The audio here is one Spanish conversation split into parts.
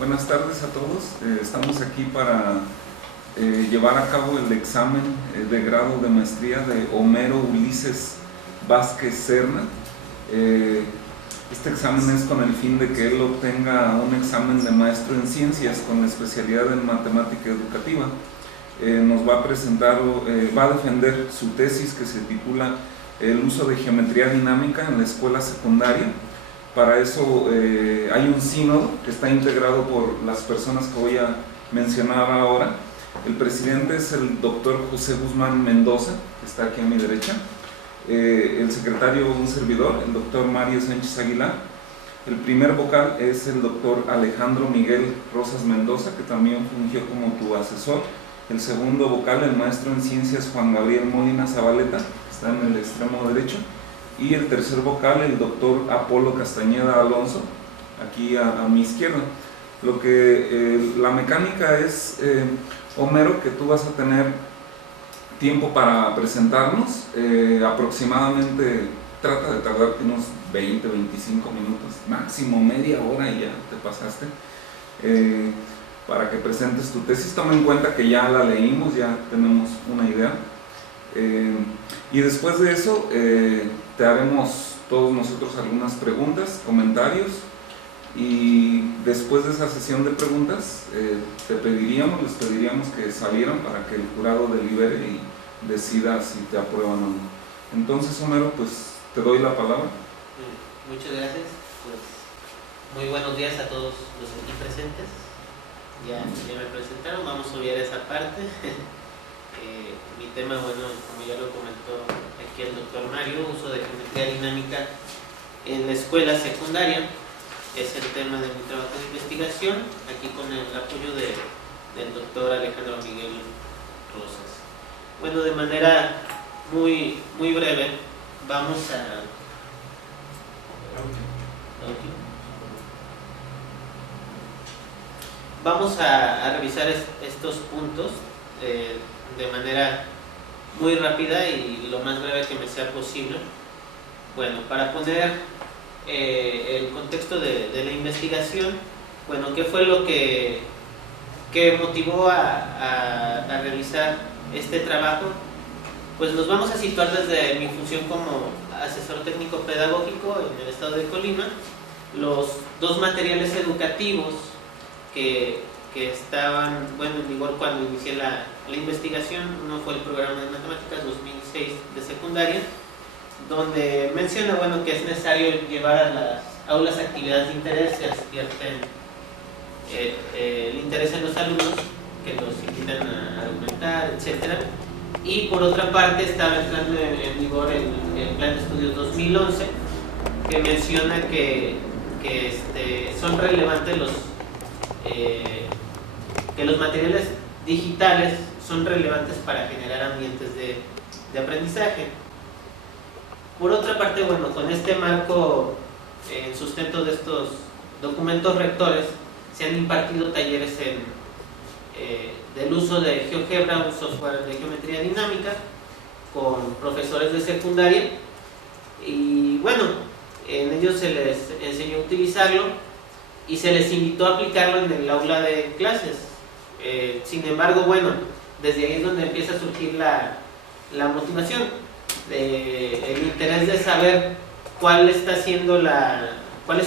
Buenas tardes a todos. Estamos aquí para llevar a cabo el examen de grado de maestría de Homero Ulises Vázquez Serna. Este examen es con el fin de que él obtenga un examen de maestro en ciencias con la especialidad en matemática educativa. Nos va a presentar, va a defender su tesis que se titula El uso de geometría dinámica en la escuela secundaria. Para eso hay un sínodo que está integrado por las personas que voy a mencionar ahora. El presidente es el doctor José Guzmán Mendoza, que está aquí a mi derecha. El secretario, un servidor, el doctor Mario Sánchez Aguilar. El primer vocal es el doctor Alejandro Miguel Rosas Mendoza, que también fungió como tu asesor. El segundo vocal, el maestro en ciencias Juan Gabriel Molina Zabaleta, que está en el extremo derecho. Y el tercer vocal, el doctor Apolo Castañeda Alonso, aquí a mi izquierda. La mecánica es, Homero, que tú vas a tener tiempo para presentarnos, aproximadamente trata de tardarte unos 20, 25 minutos, máximo media hora y ya te pasaste, para que presentes tu tesis. Toma en cuenta que ya la leímos, ya tenemos una idea. Y después de eso te haremos todos nosotros algunas preguntas, comentarios, y después de esa sesión de preguntas les pediríamos que salieran para que el jurado delibere y decida si te aprueban o no. Entonces, Homero, pues te doy la palabra. Muchas gracias. Pues, muy buenos días a todos los aquí presentes. Ya me presentaron, vamos a obviar esa parte. Mi tema, bueno, como ya lo comentó aquí el doctor Mario, uso de geometría dinámica en la escuela secundaria, es el tema de mi trabajo de investigación, aquí con el apoyo del doctor Alejandro Miguel Rosas. Bueno, de manera muy breve, vamos a revisar estos puntos de manera muy rápida y lo más breve que me sea posible. Bueno, para poner el contexto de la investigación, bueno, ¿qué fue lo que motivó a realizar este trabajo? Pues nos vamos a situar desde mi función como asesor técnico pedagógico en el estado de Colima. Los dos materiales educativos que estaban, bueno, en vigor cuando inicié la investigación, uno fue el programa de matemáticas 2006 de secundaria, donde menciona, bueno, que es necesario llevar a las aulas actividades de interés que despierten el interés en los alumnos, que los invitan a argumentar, etc. Y por otra parte estaba entrando en vigor el plan de estudios 2011, que menciona que son relevantes que los materiales digitales son relevantes para generar ambientes de aprendizaje. Por otra parte, bueno, con este marco en sustento de estos documentos rectores, se han impartido talleres del uso de GeoGebra, un software de geometría dinámica, con profesores de secundaria, y bueno, en ellos se les enseñó a utilizarlo y se les invitó a aplicarlo en el aula de clases. Sin embargo, bueno, desde ahí es donde empieza a surgir la motivación, el interés de saber cuáles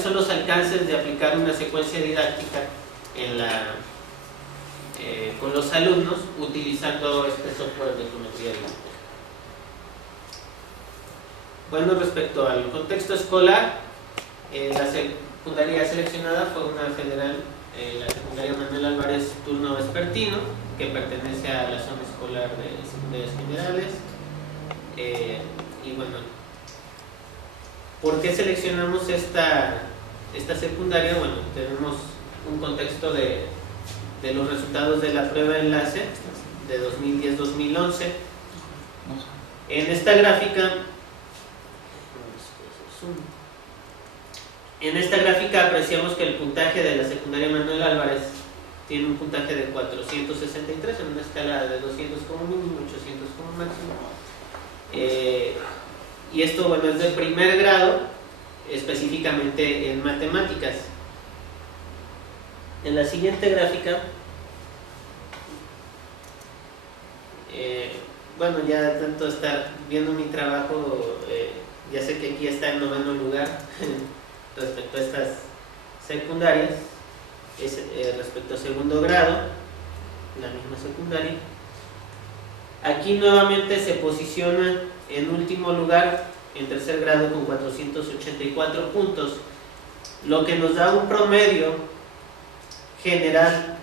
son los alcances de aplicar una secuencia didáctica con los alumnos utilizando este software de geometría dinámica. Bueno, respecto al contexto escolar, la secundaria seleccionada fue una federal, la secundaria Manuel Álvarez Turno Vespertino, que pertenece a la zona escolar de secundarias generales. Y bueno, ¿por qué seleccionamos esta secundaria? Bueno, tenemos un contexto de los resultados de la prueba de enlace de 2010-2011. En esta gráfica apreciamos que el puntaje de la secundaria Manuel Álvarez tiene un puntaje de 463 en una escala de 200 como mínimo, 800 como máximo. Y esto, bueno, es de primer grado, específicamente en matemáticas. En la siguiente gráfica, bueno, ya tanto estar viendo mi trabajo, ya sé que aquí está en 9º lugar respecto a estas secundarias, respecto a 2º grado, la misma secundaria. Aquí nuevamente se posiciona en último lugar en 3er grado con 484 puntos, lo que nos da un promedio general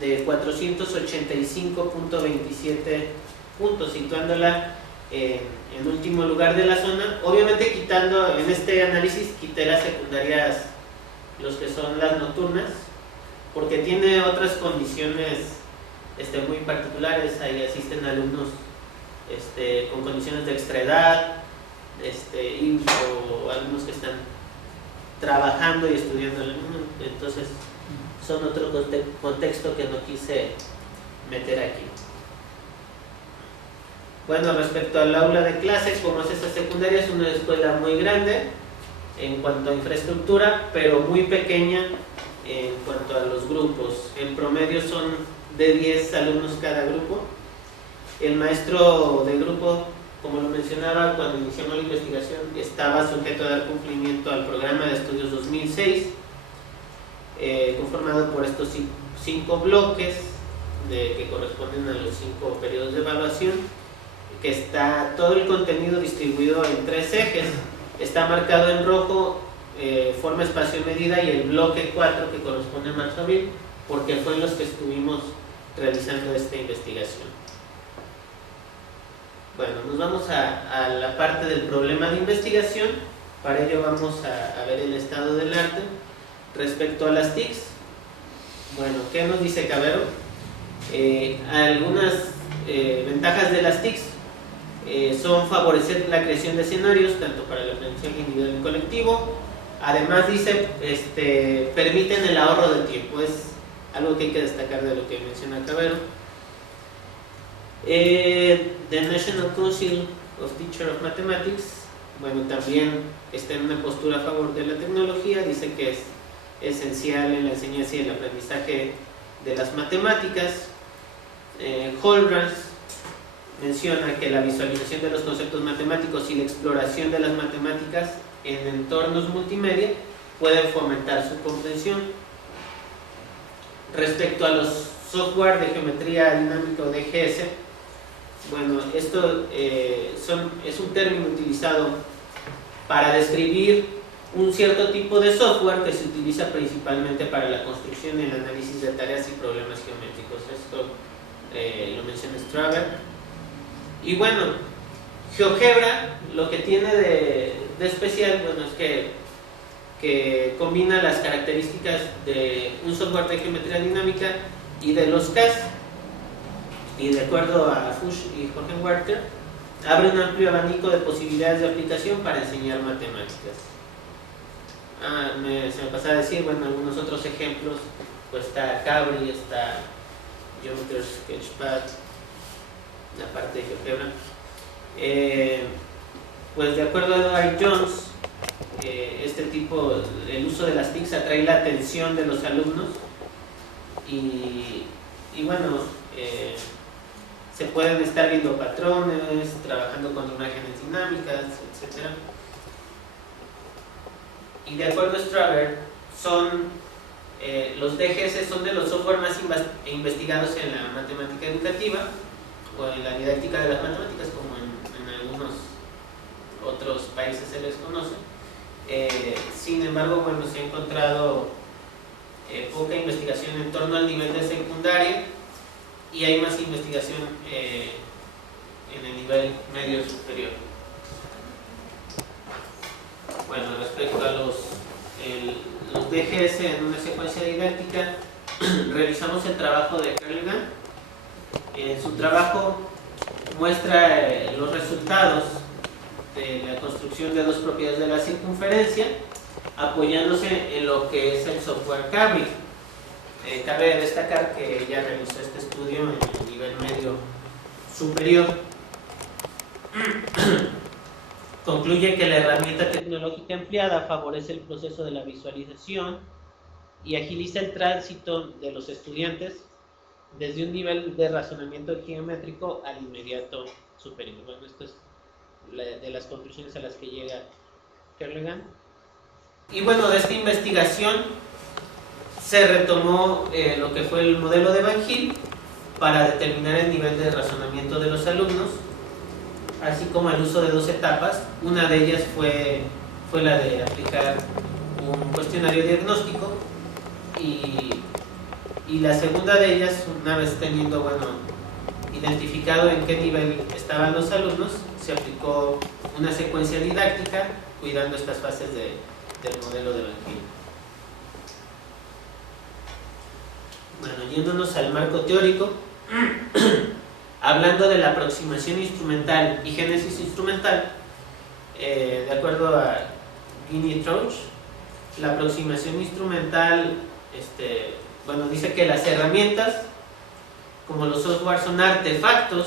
de 485.27 puntos, situándola en último lugar de la zona. Obviamente quitando, en este análisis quité las secundarias, los que son las nocturnas, porque tiene otras condiciones muy particulares. Ahí asisten alumnos con condiciones de extraedad, o alumnos que están trabajando y estudiando, entonces son otro contexto que no quise meter aquí. Bueno, respecto al aula de clase, como es esta secundaria, es una escuela muy grande en cuanto a infraestructura, pero muy pequeña en cuanto a los grupos. En promedio son de 10 alumnos cada grupo. El maestro de grupo, como lo mencionaba cuando iniciamos la investigación, estaba sujeto a dar cumplimiento al programa de estudios 2006, conformado por estos 5 bloques que corresponden a los 5 periodos de evaluación, que está todo el contenido distribuido en 3 ejes. Está marcado en rojo forma, espacio, medida, y el bloque 4 que corresponde a marzo-abril, porque fue en los que estuvimos realizando esta investigación. Bueno, nos vamos a la parte del problema de investigación. Para ello vamos a ver el estado del arte. Respecto a las TICs, bueno, ¿qué nos dice Cabero? Algunas ventajas de las TICs son favorecer la creación de escenarios, tanto para el aprendizaje individual y colectivo. Además dice, permiten el ahorro de tiempo. Es algo que hay que destacar de lo que menciona Cabero. The National Council of Teachers of Mathematics, bueno, también está en una postura a favor de la tecnología. Dice que es esencial en la enseñanza y el aprendizaje de las matemáticas. Holrans menciona que la visualización de los conceptos matemáticos y la exploración de las matemáticas en entornos multimedia pueden fomentar su comprensión. Respecto a los software de geometría dinámica o DGS, bueno, esto es un término utilizado para describir un cierto tipo de software que se utiliza principalmente para la construcción y el análisis de tareas y problemas geométricos. Esto lo menciona Straver. Y bueno, GeoGebra lo que tiene de especial, bueno, es que combina las características de un software de geometría dinámica y de los CAS, y de acuerdo a Fuchs y Hohenwarter, abre un amplio abanico de posibilidades de aplicación para enseñar matemáticas. Se me pasaba a decir, bueno, algunos otros ejemplos, pues está Cabri, está Geometry Sketchpad, la parte de GeoGebra. Pues de acuerdo a Edward Jones, el uso de las TICs atrae la atención de los alumnos y bueno, se pueden estar viendo patrones, trabajando con imágenes dinámicas, etc. Y de acuerdo a Straver, los DGS son de los software más investigados en la matemática educativa o en la didáctica de las matemáticas, como en algunos otros países se les conoce. Sin embargo, bueno, se ha encontrado poca investigación en torno al nivel de secundaria y hay más investigación en el nivel medio superior. Bueno, respecto a los DGS en una secuencia didáctica, realizamos el trabajo de Kerligan. En su trabajo muestra los resultados de la construcción de dos propiedades de la circunferencia, apoyándose en lo que es el software Cabri. Cabe destacar que ella realizó este estudio en el nivel medio superior. Concluye que la herramienta tecnológica empleada favorece el proceso de la visualización, y agiliza el tránsito de los estudiantes desde un nivel de razonamiento geométrico al inmediato superior. Bueno, esto es de las conclusiones a las que llega Kerlegan. Y bueno, de esta investigación se retomó lo que fue el modelo de Van Til para determinar el nivel de razonamiento de los alumnos, así como el uso de dos etapas. Una de ellas fue la de aplicar un cuestionario diagnóstico y la segunda de ellas, una vez teniendo identificado en qué nivel estaban los alumnos, se aplicó una secuencia didáctica cuidando estas fases del modelo de Van Til. Bueno, yéndonos al marco teórico, hablando de la aproximación instrumental y génesis instrumental, de acuerdo a Guinea y Trouch, la aproximación instrumental dice que las herramientas como los software son artefactos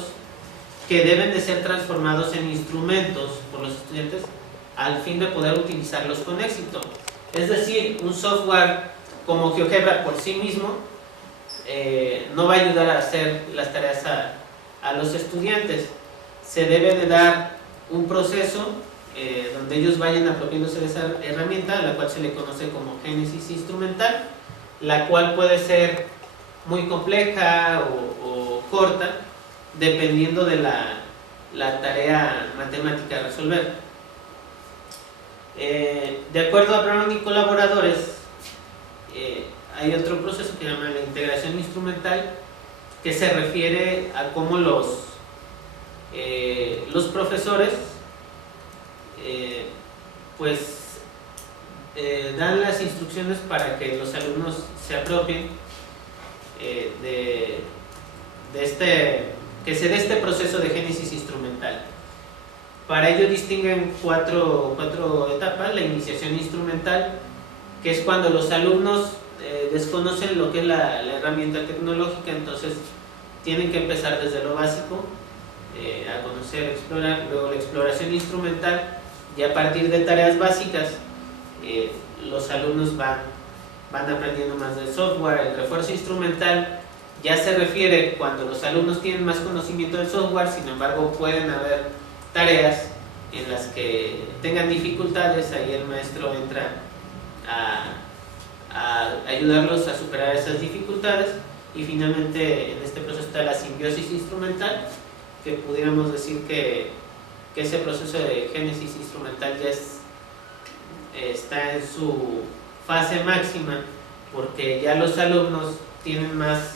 que deben de ser transformados en instrumentos por los estudiantes al fin de poder utilizarlos con éxito. Es decir, un software como GeoGebra por sí mismo no va a ayudar a hacer las tareas a los estudiantes. Se debe de dar un proceso donde ellos vayan apropiándose de esa herramienta, a la cual se le conoce como génesis instrumental, la cual puede ser muy compleja o corta, dependiendo de la tarea matemática a resolver. De acuerdo a Brown y colaboradores, hay otro proceso que se llama la integración instrumental, que se refiere a cómo los profesores dan las instrucciones para que los alumnos se apropien que se dé este proceso de génesis instrumental. Para ello distinguen cuatro etapas. La iniciación instrumental, que es cuando los alumnos desconocen lo que es la herramienta tecnológica, entonces tienen que empezar desde lo básico, a conocer, explorar. Luego la exploración instrumental, y a partir de tareas básicas los alumnos van aprendiendo más del software. El refuerzo instrumental ya se refiere cuando los alumnos tienen más conocimiento del software, sin embargo pueden haber tareas en las que tengan dificultades. Ahí el maestro entra a ayudarlos a superar esas dificultades. Y finalmente en este proceso está la simbiosis instrumental, que pudiéramos decir que ese proceso de génesis instrumental ya está en su fase máxima, porque ya los alumnos tienen más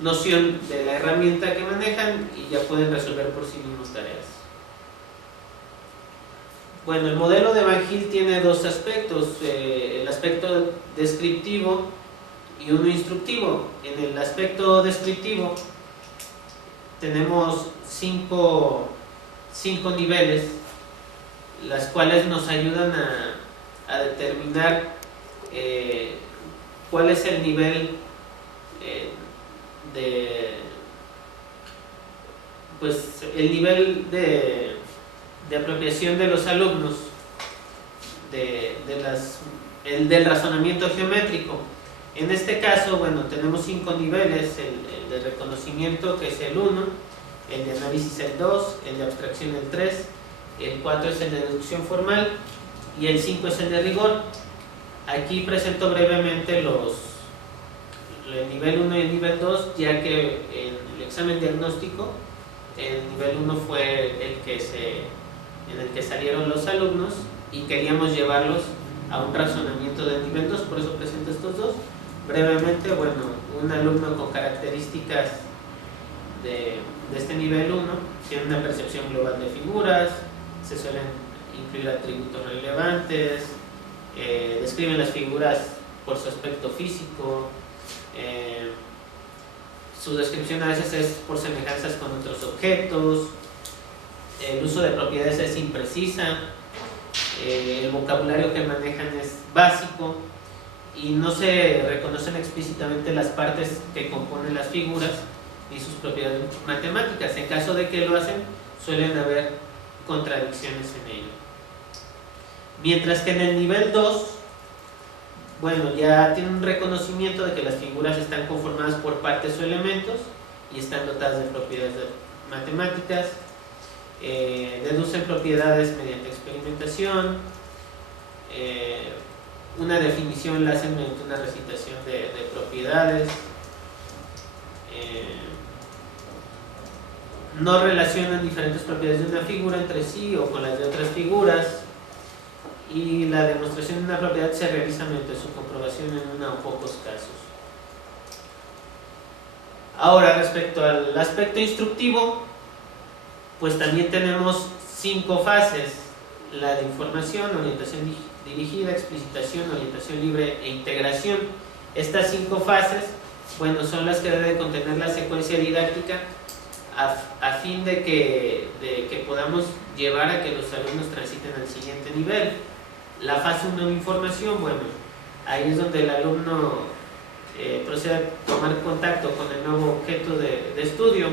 noción de la herramienta que manejan y ya pueden resolver por sí mismos tareas. Bueno, el modelo de Van Til tiene dos aspectos, el aspecto descriptivo y uno instructivo. En el aspecto descriptivo tenemos cinco niveles, las cuales nos ayudan a determinar cuál es el nivel de apropiación de los alumnos del razonamiento geométrico. En este caso, tenemos 5 niveles: el de reconocimiento, que es el 1, el de análisis el 2, el de abstracción el 3, el 4 es el de deducción formal y el 5 es el de rigor. Aquí presento brevemente el nivel 1 y el nivel 2, ya que en el examen diagnóstico el nivel 1 fue en el que salieron los alumnos y queríamos llevarlos a un razonamiento del nivel 2, por eso presento estos dos. Brevemente, un alumno con características de este nivel 1 tiene una percepción global de figuras, se suelen incluir atributos relevantes, describen las figuras por su aspecto físico, su descripción a veces es por semejanzas con otros objetos, el uso de propiedades es imprecisa, el vocabulario que manejan es básico y no se reconocen explícitamente las partes que componen las figuras y sus propiedades matemáticas. En caso de que lo hacen, suelen haber contradicciones en ello. Mientras que en el nivel 2, bueno, ya tiene un reconocimiento de que las figuras están conformadas por partes o elementos y están dotadas de propiedades matemáticas, deducen propiedades mediante experimentación, una definición la hacen mediante una recitación de propiedades, no relacionan diferentes propiedades de una figura entre sí o con las de otras figuras, y la demostración de una propiedad se realiza mediante su comprobación en una o pocos casos. Ahora, respecto al aspecto instructivo, pues también tenemos 5 fases: la de información, orientación dirigida, explicitación, orientación libre e integración. Estas 5 fases, bueno, son las que debe contener la secuencia didáctica a fin de que podamos llevar a que los alumnos transiten al siguiente nivel. La fase 1 de información, bueno, ahí es donde el alumno procede a tomar contacto con el nuevo objeto de estudio.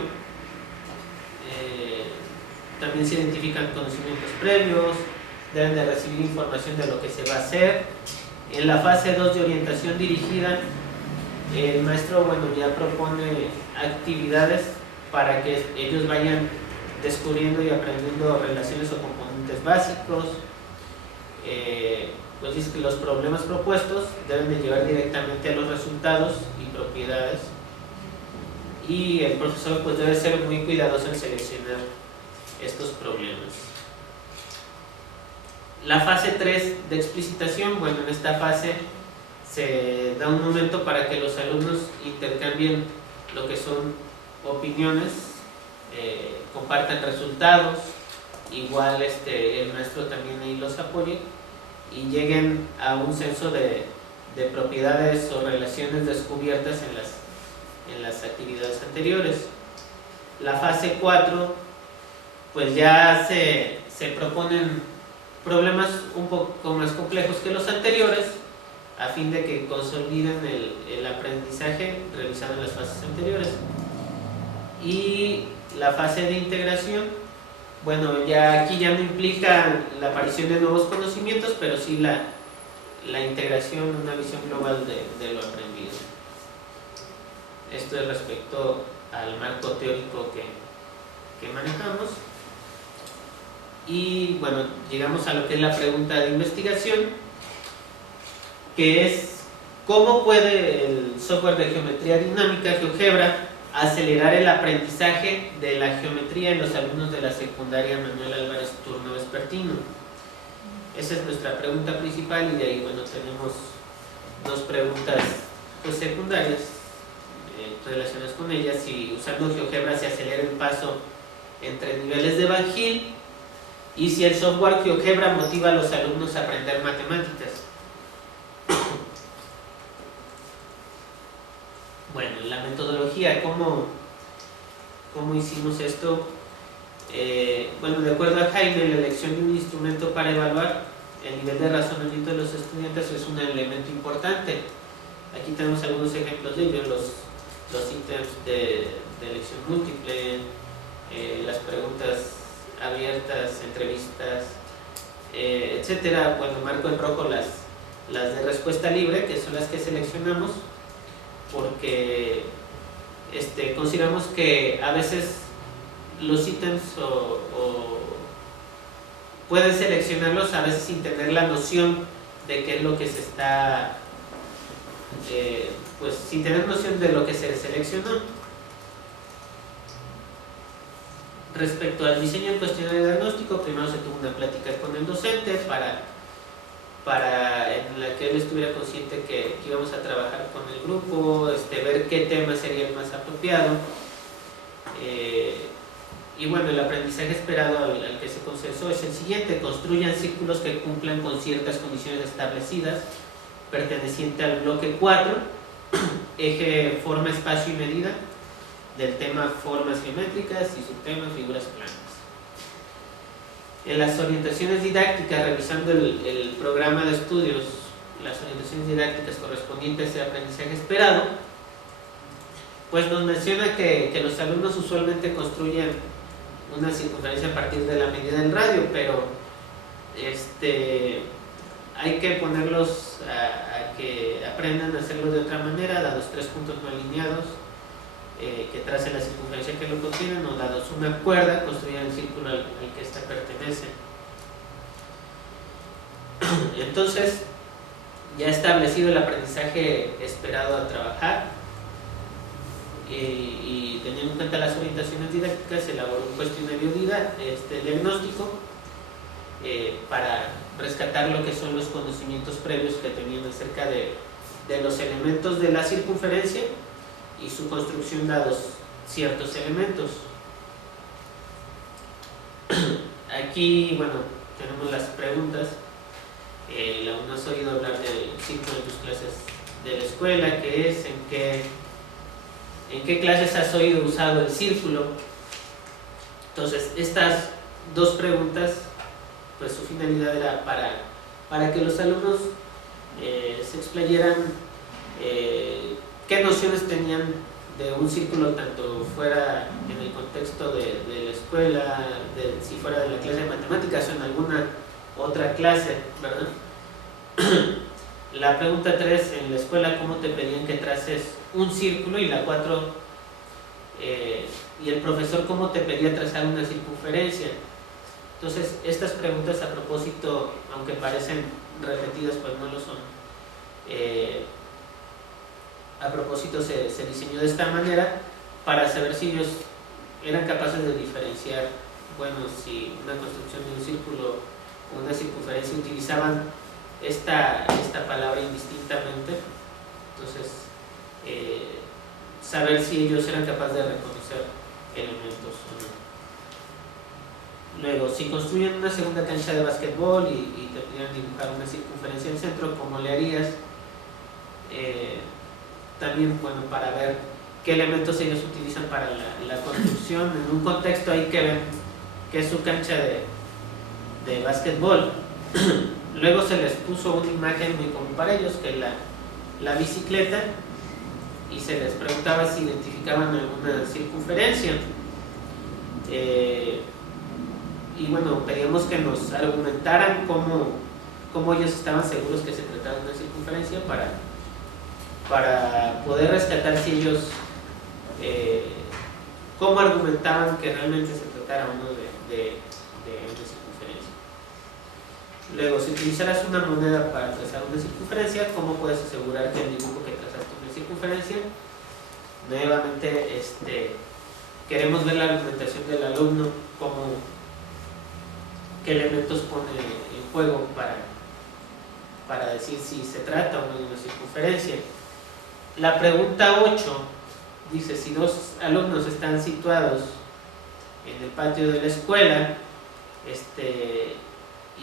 También se identifican conocimientos previos, deben de recibir información de lo que se va a hacer. En la fase 2 de orientación dirigida, el maestro, bueno, ya propone actividades para que ellos vayan descubriendo y aprendiendo relaciones o componentes básicos. Pues dice que los problemas propuestos deben de llevar directamente a los resultados y propiedades, y el profesor pues debe ser muy cuidadoso en seleccionar estos problemas. La fase 3 de explicitación, bueno, en esta fase se da un momento para que los alumnos intercambien lo que son opiniones, compartan resultados, igual el maestro también ahí los apoye y lleguen a un censo de propiedades o relaciones descubiertas en las actividades anteriores. La fase 4, pues ya se proponen problemas un poco más complejos que los anteriores a fin de que consoliden el aprendizaje realizado en las fases anteriores. Y la fase de integración, bueno, ya aquí ya no implica la aparición de nuevos conocimientos, pero sí la integración, una visión global de lo aprendido. Esto es respecto al marco teórico que manejamos. Y bueno, llegamos a lo que es la pregunta de investigación, que es: ¿cómo puede el software de geometría dinámica GeoGebra acelerar el aprendizaje de la geometría en los alumnos de la secundaria Manuel Álvarez Turno Vespertino? Esa es nuestra pregunta principal, y de ahí, bueno, tenemos 2 preguntas pues, secundarias relacionadas con ellas: si usando GeoGebra se acelera el paso entre niveles de Van Gil, y si el software GeoGebra motiva a los alumnos a aprender matemáticas. Bueno, la metodología, ¿cómo hicimos esto? Bueno, de acuerdo a Jaime, la elección de un instrumento para evaluar el nivel de razonamiento de los estudiantes es un elemento importante. Aquí tenemos algunos ejemplos de ello: los ítems de elección múltiple, las preguntas abiertas, entrevistas, etcétera. Bueno, marco en rojo las de respuesta libre, que son las que seleccionamos porque consideramos que a veces los ítems pueden seleccionarlos a veces sin tener la noción de qué es lo que se está, pues sin tener noción de lo que se seleccionó. Respecto al diseño del cuestionario diagnóstico, primero se tuvo una plática con el docente en la que él estuviera consciente que íbamos a trabajar con el grupo, ver qué tema sería el más apropiado. Y bueno, el aprendizaje esperado al que se consensó es el siguiente: construyan círculos que cumplan con ciertas condiciones establecidas, perteneciente al bloque 4, eje forma, espacio y medida, del tema formas geométricas y subtema figuras planas. En las orientaciones didácticas, revisando el programa de estudios, las orientaciones didácticas correspondientes al aprendizaje esperado, pues nos menciona que los alumnos usualmente construyen una circunferencia a partir de la medida del radio, pero hay que ponerlos a que aprendan a hacerlo de otra manera, dados 3 puntos no alineados que tracen la circunferencia que lo contienen, o dados una cuerda, construyan el círculo al que ésta pertenece. Entonces, ya establecido el aprendizaje esperado a trabajar y teniendo en cuenta las orientaciones didácticas, se elaboró un cuestionario diagnóstico para rescatar lo que son los conocimientos previos que tenían acerca de los elementos de la circunferencia y su construcción dados ciertos elementos. Aquí, bueno, tenemos las preguntas. ¿Aún has oído hablar del círculo en tus clases de la escuela? ¿Qué es? ¿En qué clases has oído usado el círculo? Entonces, estas dos preguntas, pues su finalidad era para que los alumnos se explayaran qué nociones tenían de un círculo, tanto fuera en el contexto de la escuela, si fuera de la clase de matemáticas o en alguna otra clase, ¿verdad? La pregunta 3, en la escuela, ¿cómo te pedían que traces un círculo? Y la 4, y el profesor, ¿cómo te pedía trazar una circunferencia? Entonces, estas preguntas, a propósito, aunque parecen repetidas, pues no lo son. A propósito, se diseñó de esta manera para saber si ellos eran capaces de diferenciar, bueno, si una construcción de un círculo o una circunferencia utilizaban esta palabra indistintamente. Entonces, saber si ellos eran capaces de reconocer elementos o no. Luego, si construyen una segunda cancha de básquetbol y te pidieran dibujar una circunferencia en el centro, ¿cómo le harías? También, bueno, para ver qué elementos ellos utilizan para la construcción. En un contexto hay que ver qué es su cancha de básquetbol. Luego se les puso una imagen muy común para ellos, que es la bicicleta, y se les preguntaba si identificaban alguna circunferencia. Y bueno, pedíamos que nos argumentaran cómo ellos estaban seguros que se trataba de una circunferencia para poder rescatar si ellos cómo argumentaban que realmente se tratara uno de una circunferencia. Luego, si utilizaras una moneda para trazar una circunferencia, ¿cómo puedes asegurar que el dibujo que trazaste es una circunferencia? Nuevamente, queremos ver la argumentación del alumno, qué elementos pone en juego para decir si se trata o no de una circunferencia. La pregunta 8 dice: si dos alumnos están situados en el patio de la escuela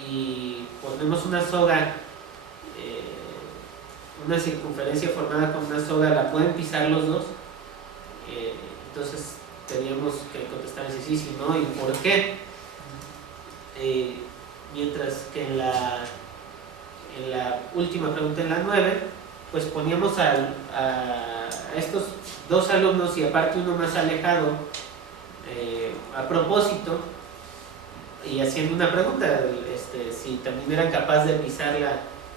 y ponemos una soga, una circunferencia formada con una soga, ¿la pueden pisar los dos? Entonces teníamos que contestar si sí, si no, y por qué. Mientras que en la última pregunta, en la 9, pues poníamos a estos dos alumnos y aparte uno más alejado a propósito y haciendo una pregunta, si también eran capaces de pisar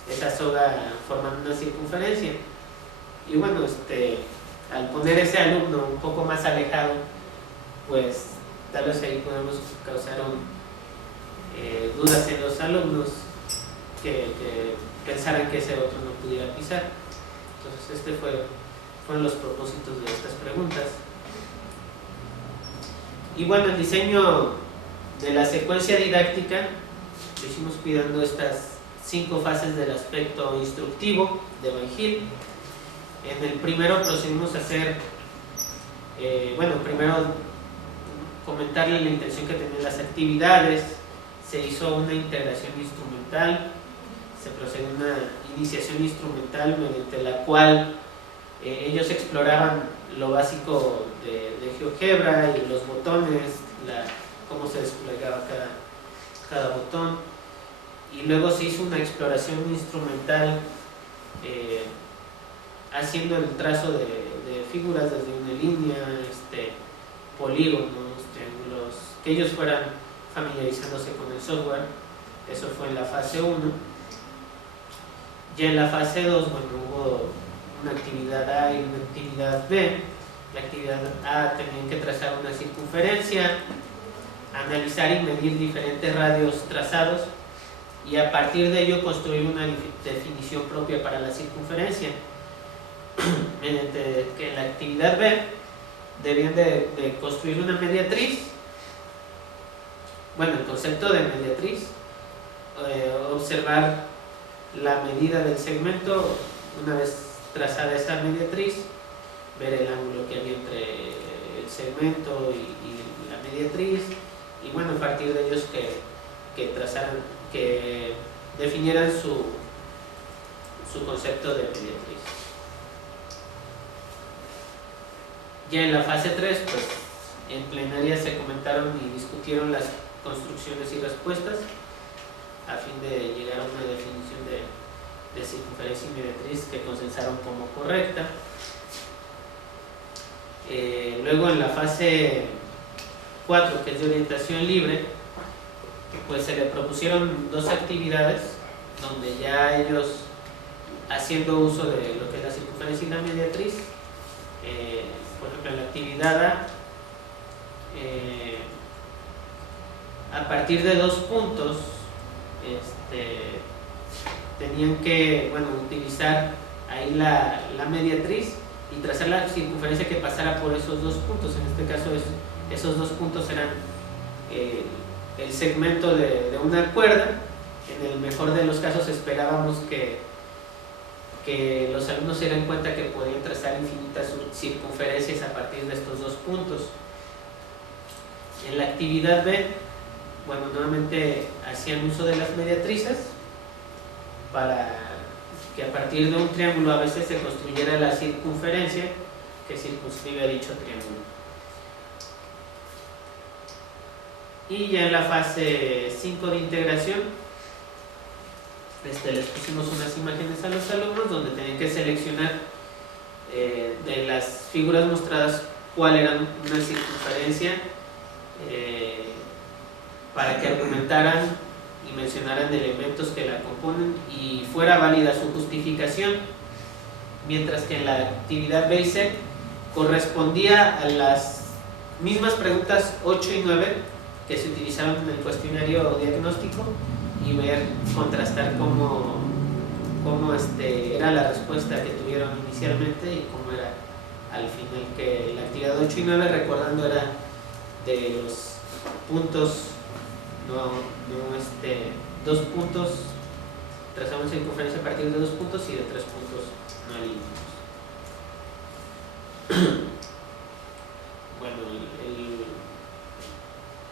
esa soga formando una circunferencia. Y bueno, al poner ese alumno un poco más alejado, pues tal vez ahí podemos causar dudas en los alumnos que pensaran que ese otro no pudiera pisar. Entonces fueron los propósitos de estas preguntas. Y bueno, el diseño de la secuencia didáctica lo hicimos cuidando estas 5 fases del aspecto instructivo de Van Gil. En el primero procedimos a hacer, primero comentarle la intención que tenían las actividades. Se hizo una integración instrumental, se procedió a una iniciación instrumental mediante la cual ellos exploraban lo básico de GeoGebra y los botones, cómo se desplegaba cada botón, y luego se hizo una exploración instrumental haciendo el trazo de figuras desde una línea, polígonos, triángulos, que ellos fueran familiarizándose con el software. Eso fue en la fase 1. Ya en la fase 2, bueno, hubo una actividad A y una actividad B. La actividad A tenían que trazar una circunferencia, analizar y medir diferentes radios trazados y a partir de ello construir una definición propia para la circunferencia. Mediante que en la actividad B debían de construir una mediatriz. Bueno, el concepto de mediatriz, observar la medida del segmento, una vez trazada esa mediatriz, ver el ángulo que había entre el segmento y la mediatriz, y bueno, a partir de ellos que trazaran, que definieran su concepto de mediatriz. Ya en la fase 3, pues en plenaria se comentaron y discutieron las construcciones y respuestas a fin de llegar a una definición de circunferencia y mediatriz que consensaron como correcta. Luego en la fase 4, que es de orientación libre, pues se le propusieron dos actividades donde ya ellos, haciendo uso de lo que es la circunferencia y la mediatriz, por ejemplo en la actividad A, a partir de 2 puntos tenían que, bueno, utilizar ahí la mediatriz y trazar la circunferencia que pasara por esos 2 puntos. En este caso esos 2 puntos eran el segmento de una cuerda. En el mejor de los casos esperábamos que los alumnos se dieran cuenta que podían trazar infinitas circunferencias a partir de estos 2 puntos. En la actividad B, bueno, nuevamente hacían uso de las mediatrices para que a partir de un triángulo a veces se construyera la circunferencia que circunscribe a dicho triángulo. Y ya en la fase 5 de integración, les pusimos unas imágenes a los alumnos donde tenían que seleccionar de las figuras mostradas cuál era una circunferencia para que argumentaran y mencionaran elementos que la componen y fuera válida su justificación, mientras que en la actividad B y C correspondía a las mismas preguntas 8 y 9 que se utilizaron en el cuestionario diagnóstico y ver, contrastar cómo era la respuesta que tuvieron inicialmente y cómo era al final, que la actividad 8 y 9, recordando, era de los puntos, 2 puntos, trazamos circunferencia a partir de 2 puntos y de 3 puntos no alineados. Bueno,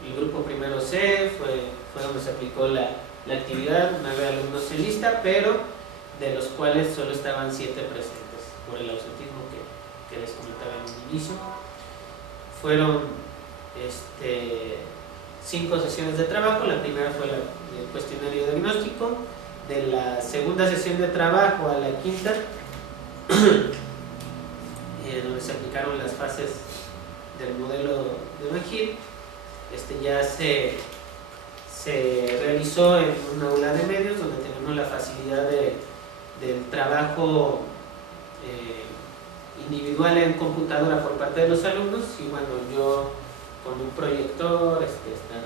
el grupo primero C fue donde se aplicó la actividad, 9 alumnos en lista, pero de los cuales solo estaban 7 presentes por el ausentismo que les comentaba en un inicio. Fueron 5 sesiones de trabajo. La primera fue el cuestionario diagnóstico. De la segunda sesión de trabajo a la quinta, donde se aplicaron las fases del modelo de Magid, ya se realizó en un aula de medios donde tenemos la facilidad del trabajo individual en computadora por parte de los alumnos, y bueno, yo con un proyector estar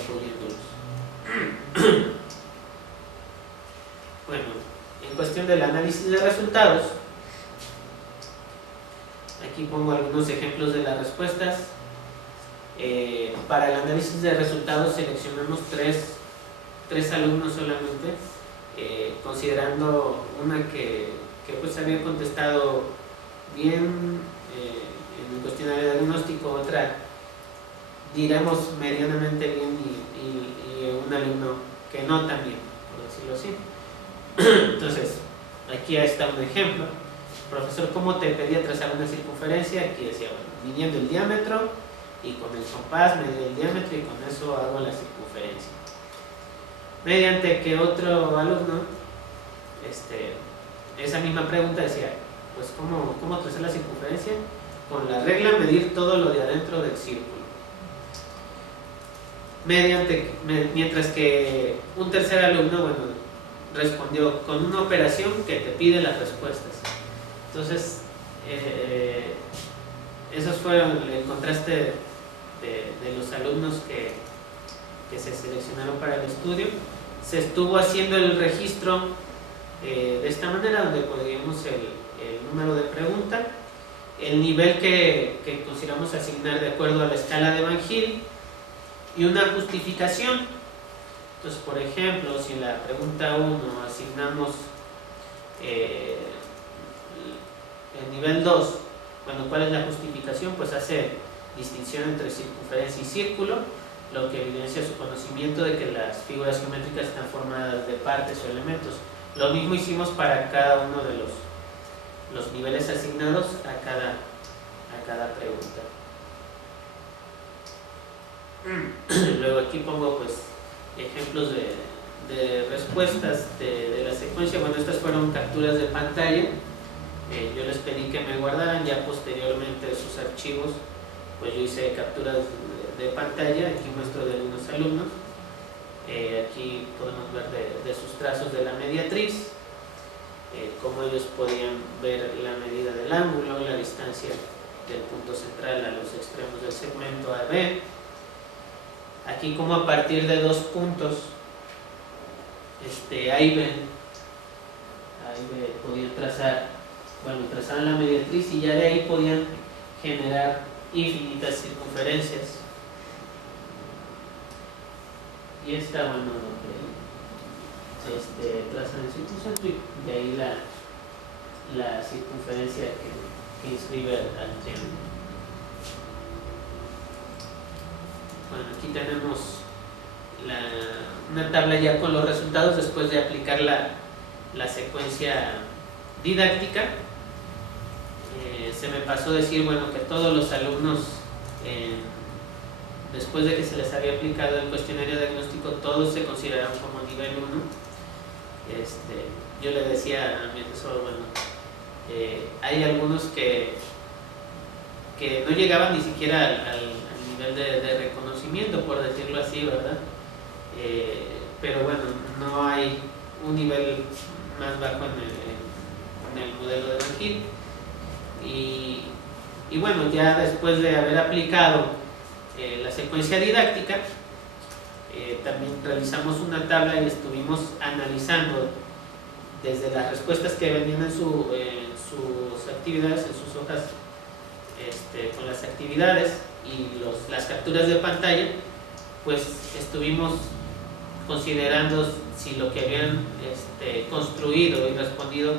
apoyándolos. Bueno, en cuestión del análisis de resultados, aquí pongo algunos ejemplos de las respuestas. Para el análisis de resultados seleccionamos tres alumnos solamente, considerando una que pues había contestado bien en el cuestionario diagnóstico, otra diremos medianamente bien y un alumno que no tan bien, por decirlo así. Entonces, aquí está un ejemplo. Profesor, ¿cómo te pedía trazar una circunferencia? Aquí decía, bueno, midiendo el diámetro y con el compás medio el diámetro y con eso hago la circunferencia. Mediante que otro alumno, esa misma pregunta decía, pues ¿cómo trazar la circunferencia? Con la regla medir todo lo de adentro del círculo. Mientras que un tercer alumno, bueno, respondió con una operación que te pide las respuestas. Entonces, esos fueron el contraste de los alumnos que se seleccionaron para el estudio. Se estuvo haciendo el registro de esta manera, donde podríamos el número de pregunta, el nivel que consideramos asignar de acuerdo a la escala de Van Gil y una justificación. Entonces, por ejemplo, si en la pregunta 1 asignamos el nivel 2, bueno, ¿cuál es la justificación? Pues hace distinción entre circunferencia y círculo, lo que evidencia su conocimiento de que las figuras geométricas están formadas de partes o elementos. Lo mismo hicimos para cada uno de los niveles asignados a cada pregunta. Luego aquí pongo pues ejemplos de respuestas de la secuencia. Bueno, estas fueron capturas de pantalla. Yo les pedí que me guardaran, ya posteriormente sus archivos, pues yo hice capturas de pantalla. Aquí muestro de algunos alumnos. Aquí podemos ver de sus trazos de la mediatriz, cómo ellos podían ver la medida del ángulo, la distancia del punto central a los extremos del segmento AB. Aquí como a partir de 2 puntos, A y B podían trazar, bueno, trazaban la mediatriz y ya de ahí podían generar infinitas circunferencias. Y esta, bueno, trazan el circunferencia y de ahí la circunferencia que inscribe al triángulo. Bueno, aquí tenemos una tabla ya con los resultados después de aplicar la secuencia didáctica. Se me pasó decir, bueno, que todos los alumnos, después de que se les había aplicado el cuestionario diagnóstico, todos se consideraron como nivel 1. Yo le decía a mi asesor, bueno, hay algunos que no llegaban ni siquiera al nivel de reconocimiento, por decirlo así, ¿verdad? Pero bueno, no hay un nivel más bajo en el modelo de Van Gil. Y bueno, ya después de haber aplicado la secuencia didáctica, también realizamos una tabla y estuvimos analizando desde las respuestas que venían en sus actividades, en sus hojas con las actividades y las capturas de pantalla, pues estuvimos considerando si lo que habían construido y respondido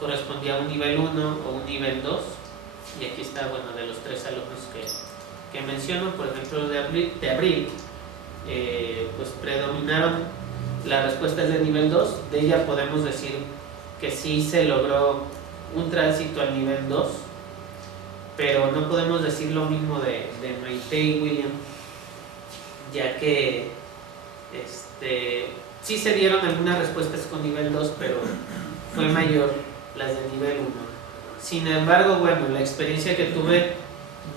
correspondía a un nivel 1 o un nivel 2. Y aquí está, bueno, de los 3 alumnos que menciono, por ejemplo, de abril, pues predominaron las respuestas de nivel 2. De ella podemos decir que sí se logró un tránsito al nivel 2, pero no podemos decir lo mismo de Maite y William, ya que sí se dieron algunas respuestas con nivel 2, pero fue mayor las de nivel 1. Sin embargo, bueno, la experiencia que tuve,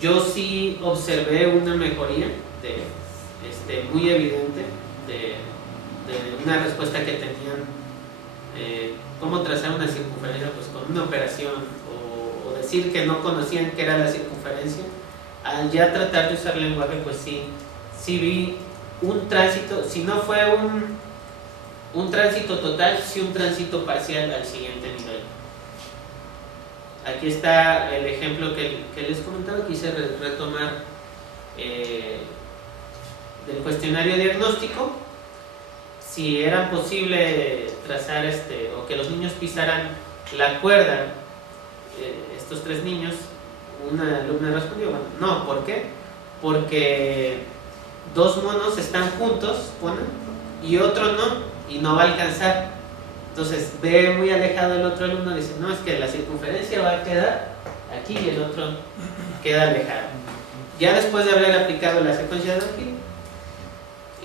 yo sí observé una mejoría muy evidente de una respuesta que tenían, cómo trazar una circunferencia, pues con una operación, o decir que no conocían qué era la circunferencia. Al ya tratar de usar lenguaje, pues sí vi un tránsito, si no fue un tránsito total, sí un tránsito parcial al siguiente nivel. Aquí está el ejemplo que les comentaba. Quise retomar del cuestionario diagnóstico, si era posible trazar o que los niños pisaran la cuerda, estos 3 niños. Una alumna respondió, bueno, no, ¿por qué? Porque 2 monos están juntos, y otro no, y no va a alcanzar. Entonces ve muy alejado el otro alumno, dice, no, es que la circunferencia va a quedar aquí y el otro queda alejado. Ya después de haber aplicado la secuencia de Van Gil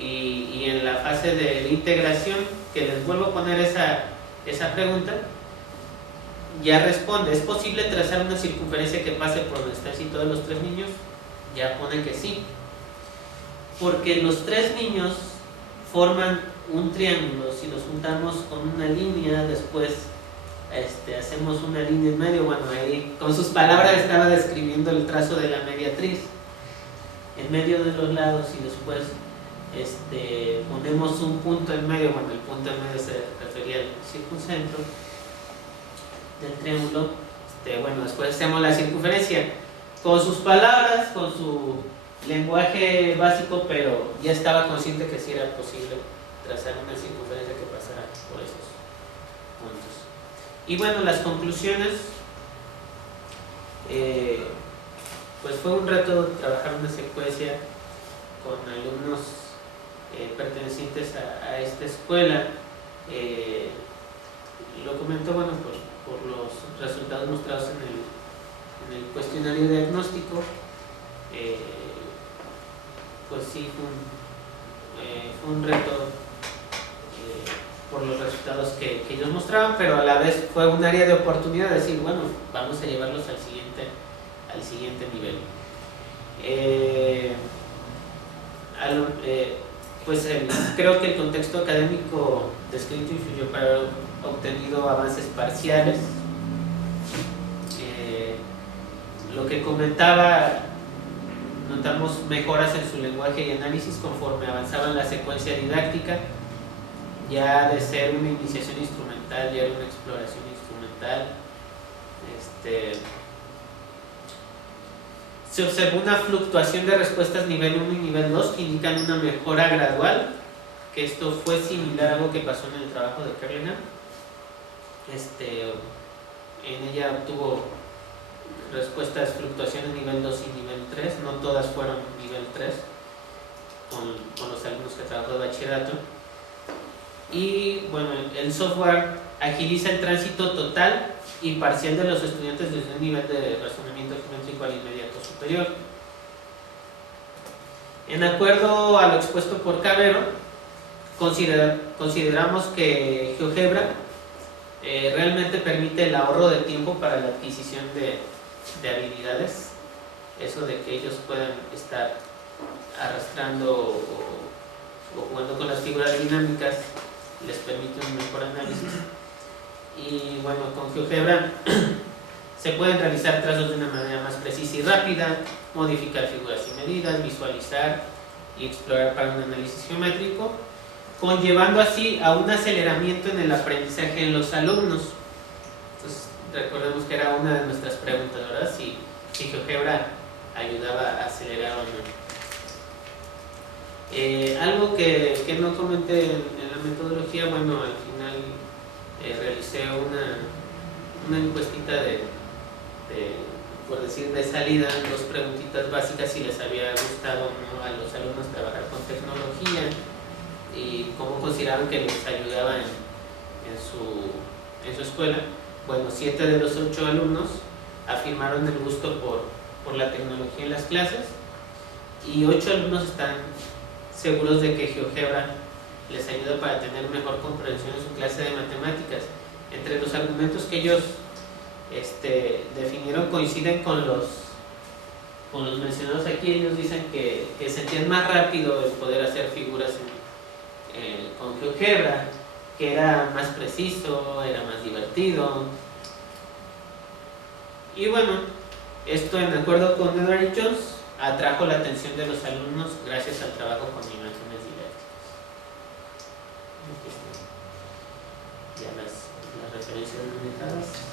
y en la fase de integración, que les vuelvo a poner esa pregunta, ya responde, ¿es posible trazar una circunferencia que pase por donde está el sitio de los 3 niños? Ya pone que sí, porque los 3 niños forman un triángulo, si los juntamos con una línea, después hacemos una línea en medio. Bueno, ahí con sus palabras estaba describiendo el trazo de la mediatriz en medio de los lados, y después ponemos un punto en medio. Bueno, el punto en medio se refería al circuncentro del triángulo. Bueno, después hacemos la circunferencia con sus palabras, con su lenguaje básico, pero ya estaba consciente que sí era posible trazar una circunferencia que pasara por esos puntos. Y bueno, las conclusiones, pues fue un reto trabajar una secuencia con alumnos pertenecientes a esta escuela. Lo comento, bueno, por los resultados mostrados en el cuestionario diagnóstico. Pues sí, fue un reto por los resultados que ellos mostraban, pero a la vez fue un área de oportunidad de decir, bueno, vamos a llevarlos al siguiente nivel. Pues creo que el contexto académico descrito influyó para haber obtenido avances parciales. Lo que comentaba, notamos mejoras en su lenguaje y análisis conforme avanzaba en la secuencia didáctica. Ya de ser una iniciación instrumental, ya era una exploración instrumental. Se observó una fluctuación de respuestas nivel 1 y nivel 2 que indican una mejora gradual, que esto fue similar a algo que pasó en el trabajo de Kerlingham. En ella obtuvo respuestas, fluctuaciones nivel 2 y nivel 3, no todas fueron nivel 3 con los alumnos que trabajó de bachillerato. Y bueno, el software agiliza el tránsito total y parcial de los estudiantes desde un nivel de razonamiento geométrico al inmediato superior. En acuerdo a lo expuesto por Cavero, consideramos que GeoGebra realmente permite el ahorro de tiempo para la adquisición de habilidades. Eso de que ellos puedan estar arrastrando o jugando con las figuras dinámicas les permite un mejor análisis. Y bueno, con GeoGebra se pueden realizar trazos de una manera más precisa y rápida, modificar figuras y medidas, visualizar y explorar para un análisis geométrico, conllevando así a un aceleramiento en el aprendizaje en los alumnos. Entonces, recordemos que era una de nuestras preguntas, ¿verdad? Si GeoGebra ayudaba a acelerar o no. Algo que no comenté en la metodología, bueno, al final realicé una encuestita por decir, de salida, 2 preguntitas básicas, si les había gustado o no a los alumnos trabajar con tecnología y cómo consideraban que les ayudaba en su escuela. Bueno, 7 de los 8 alumnos afirmaron el gusto por la tecnología en las clases, y 8 alumnos están seguros de que GeoGebra les ayuda para tener mejor comprensión en su clase de matemáticas. Entre los argumentos que ellos definieron coinciden con los mencionados aquí. Ellos dicen que sentían más rápido el poder hacer figuras con GeoGebra, que era más preciso, era más divertido. Y bueno, esto, en acuerdo con Edward y Jones, atrajo la atención de los alumnos gracias al trabajo con imágenes didácticas. Ya las referencias limitadas.